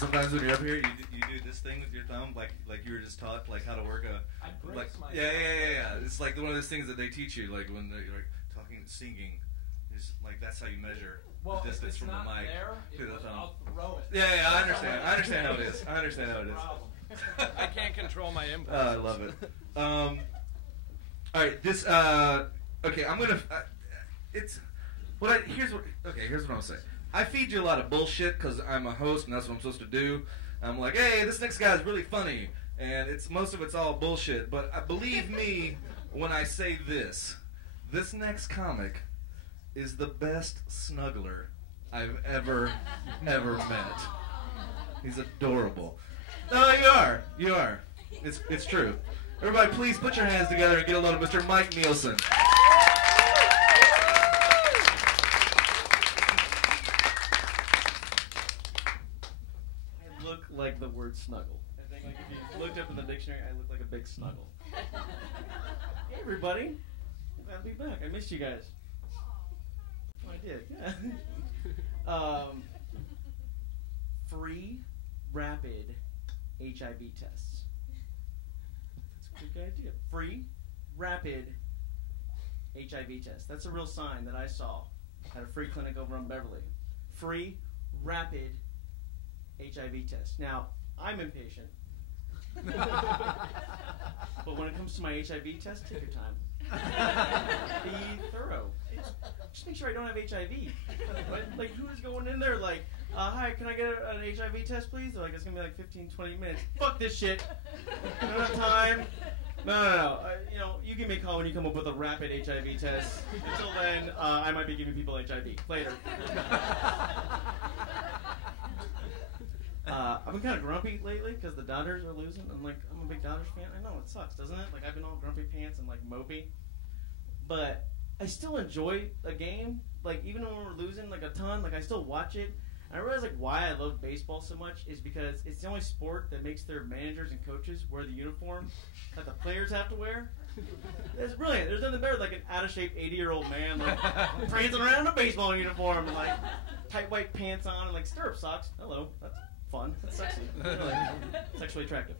sometimes when you're up here, you do this thing with your thumb, like you were just taught, like how to work a. Yeah. It's like one of those things that they teach you, like when they're like talking, singing. It's like that's how you measure the distance from the mic to the thumb. I'll throw it. Yeah, I understand. I understand how it is. I can't control my impulse. I love it. All right, this. Okay, I'm gonna. Here's what I'm gonna say. I feed you a lot of bullshit because I'm a host and that's what I'm supposed to do. I'm like, hey, this next guy's really funny, and most of it's all bullshit. But believe me when I say this next comic is the best snuggler I've ever met. He's adorable. No, you are. It's true. Everybody, please put your hands together and get a load of Mr. Mike Nielsen. Like the word snuggle. I think like if you looked up in the dictionary, I look like a big snuggle. Hey everybody, I'm glad to be back. I missed you guys. Oh, I did. Yeah. Free rapid HIV tests. That's a good idea. Free rapid HIV test. That's a real sign that I saw at a free clinic over on Beverly. Free rapid HIV test. Now, I'm impatient. But when it comes to my HIV test, take your time. Be thorough. Just make sure I don't have HIV. Like, who is going in there like, hi, can I get an HIV test, please? They're like, it's going to be like 15, 20 minutes. Fuck this shit. I don't have time. No. You give me a call when you come up with a rapid HIV test. Until then, I might be giving people HIV. Later. I've been kind of grumpy lately because the Dodgers are losing. I'm a big Dodgers fan. I know, it sucks, doesn't it? Like, I've been all grumpy pants and, like, mopey. But I still enjoy a game. Like, even when we're losing, like, a ton, like, I still watch it. And I realize, like, why I love baseball so much is because it's the only sport that makes their managers and coaches wear the uniform that the players have to wear. It's brilliant. There's nothing better like an out-of-shape 80-year-old man, like, prancing around in a baseball uniform and, like, tight white pants on and, like, stirrup socks. Hello. That's fun. That's sexy. Like, sexually attractive.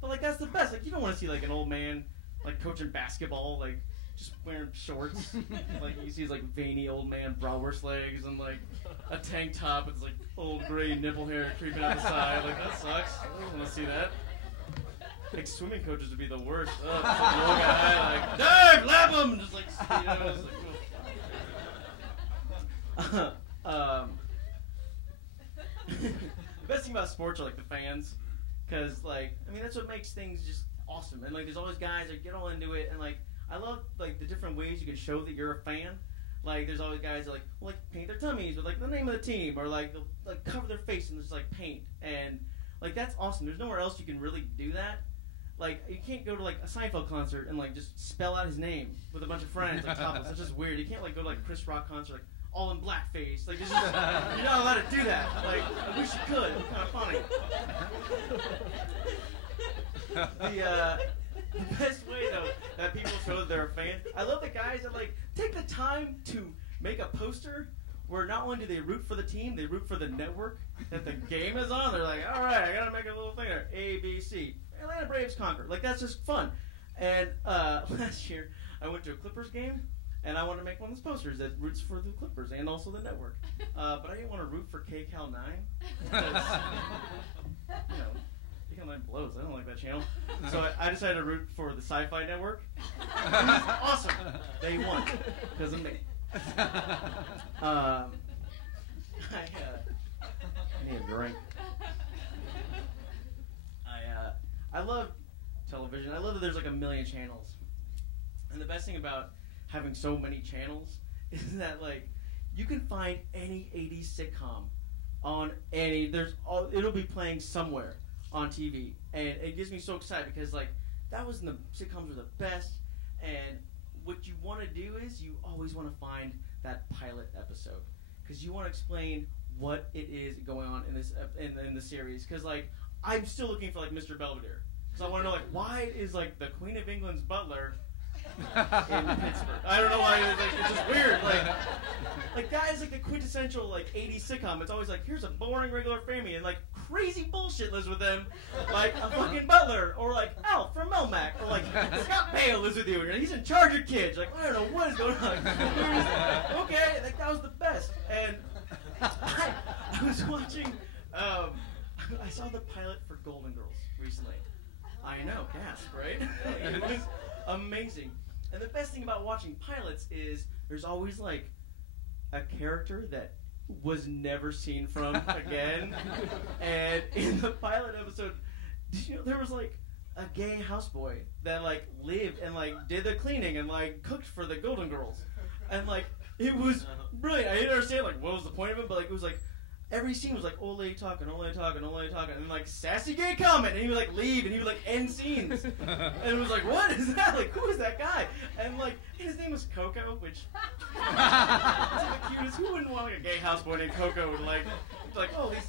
But like that's the best. Like you don't want to see like an old man like coaching basketball, like just wearing shorts. Like you see his like veiny old man bratwurst legs and like a tank top with his like old gray nipple hair creeping out the side. Like that sucks. I don't want to see that. Like swimming coaches would be the worst. Oh, it's like an old guy like dive, lap him, just like just like. The best thing about sports are like the fans, because like I mean that's what makes things just awesome. And like there's always guys that get all into it, and like I love like the different ways you can show that you're a fan. Like there's always guys that like paint their tummies with like the name of the team, or like they'll like cover their face and just like paint, and like that's awesome. There's nowhere else you can really do that. Like you can't go to like a Seinfeld concert and like just spell out his name with a bunch of friends like topless. That's just weird. You can't like go to like a Chris Rock concert like all in blackface. Like, you're not allowed to do that. Like, I wish you could. It's kind of funny. The best way, though, that people show that they're a fan, I love the guys that, like, take the time to make a poster where not only do they root for the team, they root for the network that the game is on. They're like, all right, I got to make a little thing there. A, B, C. Atlanta Braves conquer. Like, that's just fun. And last year, I went to a Clippers game. And I wanted to make one of those posters that roots for the Clippers and also the network. But I didn't want to root for KCal 9. Because, KCal 9 blows. I don't like that channel. So I decided to root for the Sci-Fi Network. It was awesome. They won. Because of me. I need a drink. I love television. I love that there's like a million channels. And the best thing about having so many channels is that like you can find any 80s sitcom on it'll be playing somewhere on TV, and it gets me so excited because like the sitcoms were the best, and what you want to do is you always want to find that pilot episode because you want to explain what it is going on in this in the series, because like I'm still looking for like Mr. Belvedere because I want to know like why is like the Queen of England's butler in Pittsburgh. I don't know why. It's just weird. Like that is like the quintessential like 80s sitcom. It's always like, here's a boring regular family and like crazy bullshit lives with them, like a fucking butler or like Alf from Melmac or like Scott Bale lives with you and he's in charge of kids. Like I don't know what is going on. Okay, like that was the best. And I was watching. I saw the pilot for Golden Girls recently. I know, gasp, right? It was amazing. And the best thing about watching pilots is there's always like a character that was never seen from again. And in the pilot episode, did you know there was like a gay houseboy that like lived and like did the cleaning and like cooked for the Golden Girls. And like it was brilliant. I didn't understand like what was the point of it, but like it was like every scene was like old lady talking, old lady talking, old lady talking, and then like sassy gay comment, and he would like leave, and he would like end scenes, and it was like, what is that? Like, who is that guy? And like his name was Coco, which it's like the cutest. Who wouldn't want like a gay houseboy named Coco? And like, oh, these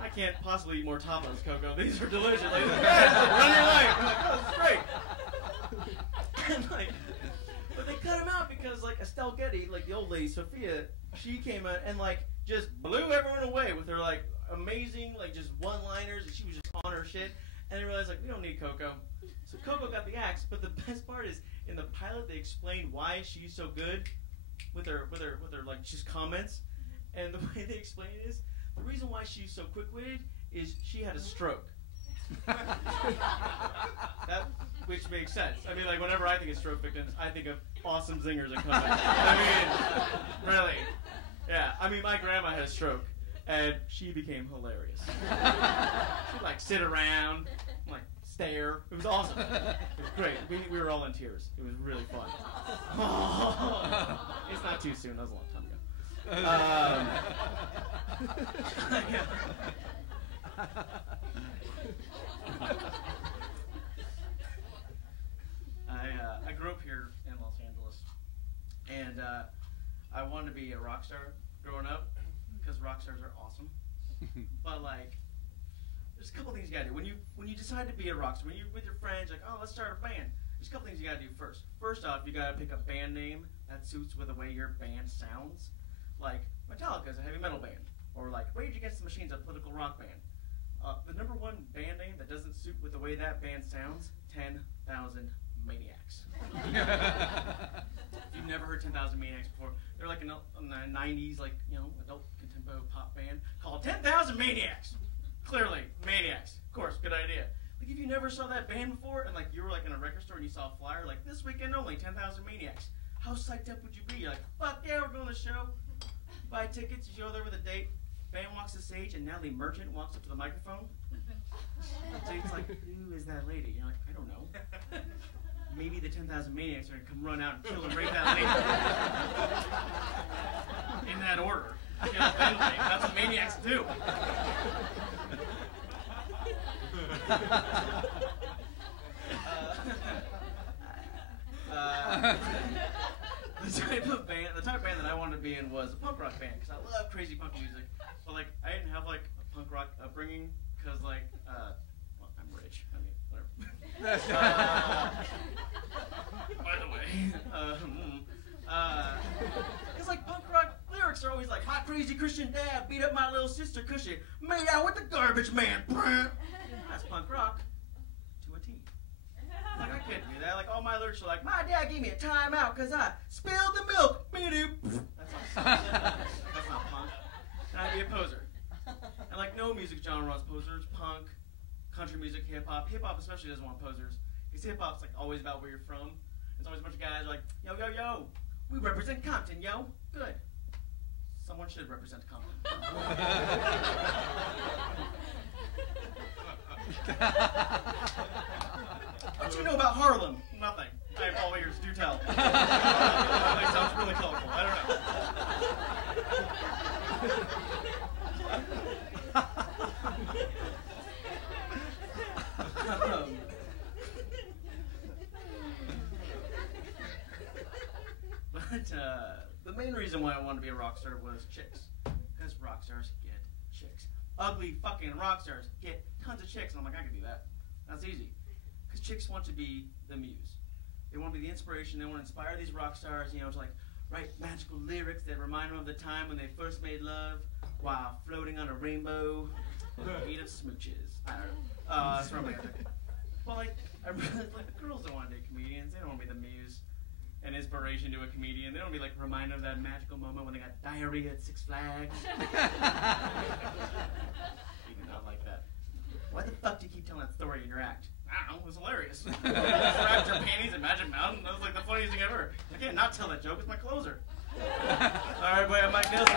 I can't possibly eat more tapas, Coco. These are delicious. Like, run your life. I'm like, oh, this is great. And like, but they cut him out because like Estelle Getty, like the old lady Sophia, she came out and like just blew everyone away with her like amazing like just one-liners, and she was just on her shit. And they realized like we don't need Coco, so Coco got the axe. But the best part is in the pilot they explained why she's so good with her like just comments, and the way they explain it is the reason why she's so quick-witted is she had a stroke. That which makes sense. I mean, like whenever I think of stroke victims, I think of awesome zingers and comebacks. I mean, really. Yeah, I mean, my grandma had a stroke, and she became hilarious. She'd, like, sit around, like, stare. It was awesome. It was great. We were all in tears. It was really fun. It's not too soon. That was a long time ago. I grew up here in Los Angeles, and I wanted to be a rock star growing up because rock stars are awesome. But like, there's a couple things you gotta do when you decide to be a rock star. When you're with your friends, like, oh, let's start a band. There's a couple things you gotta do first. First off, you gotta pick a band name that suits with the way your band sounds. Like Metallica is a heavy metal band, or like Rage Against the Machine is a political rock band. The number one band name that doesn't suit with the way that band sounds: 10,000 Maniacs. If you've never heard 10,000 Maniacs before, they're like a 90s, like, you know, adult contempo pop band called 10,000 Maniacs. Clearly, Maniacs. Of course, good idea. Like, if you never saw that band before, and like you were like in a record store and you saw a flyer, like this weekend only, 10,000 Maniacs. How psyched up would you be? You're like, fuck yeah, we're going to the show. You buy tickets, you go there with a date. Band walks the stage, and Natalie Merchant walks up to the microphone. So it's like, who is that lady? You're like, I don't know. Maybe the 10,000 Maniacs are going to come run out and kill and rape that lady. In that order. You know, that's what Maniacs do. The type of band that I wanted to be in was a punk rock band, because I love crazy punk music. But like, I didn't have like a punk rock upbringing, because like, well, I'm rich. I mean, whatever. By the way, because like punk rock lyrics are always like, my crazy Christian dad beat up my little sister cushy, made out with the garbage man. That's punk rock to a T. Like, I can't do that. Like, all my lyrics are like, my dad gave me a timeout because I spilled the milk. That's not punk. And I'd be a poser. And like, no music genre wants posers. Punk, country music, hip-hop. Hip-hop especially doesn't want posers. Because hip-hop's like always about where you're from. There's always a bunch of guys like, yo, yo, yo, we represent Compton, yo. Good. Someone should represent Compton. What do you know about Harlem? Nothing. I have all ears. Do tell. That sounds really colorful. I don't know. The main reason why I wanted to be a rock star was chicks. Because rock stars get chicks. Ugly fucking rock stars get tons of chicks. And I'm like, I can do that. That's easy. Because chicks want to be the muse. They want to be the inspiration. They want to inspire these rock stars, you know, to like write magical lyrics that remind them of the time when they first made love while floating on a rainbow made of smooches. I don't know. It's romantic. Well, like, I really, like, the girls don't want to date comedians. They don't want to be the muse and inspiration to a comedian. They don't want to be like reminded of that magical moment when they got diarrhea at Six Flags. Even not like that. Why the fuck do you keep telling that story in your act? I don't know, it was hilarious. Wrapped your panties at Magic Mountain. That was like the funniest thing ever. I can't not tell that joke, it's my closer. Alright, boy, I'm Mike Nielsen.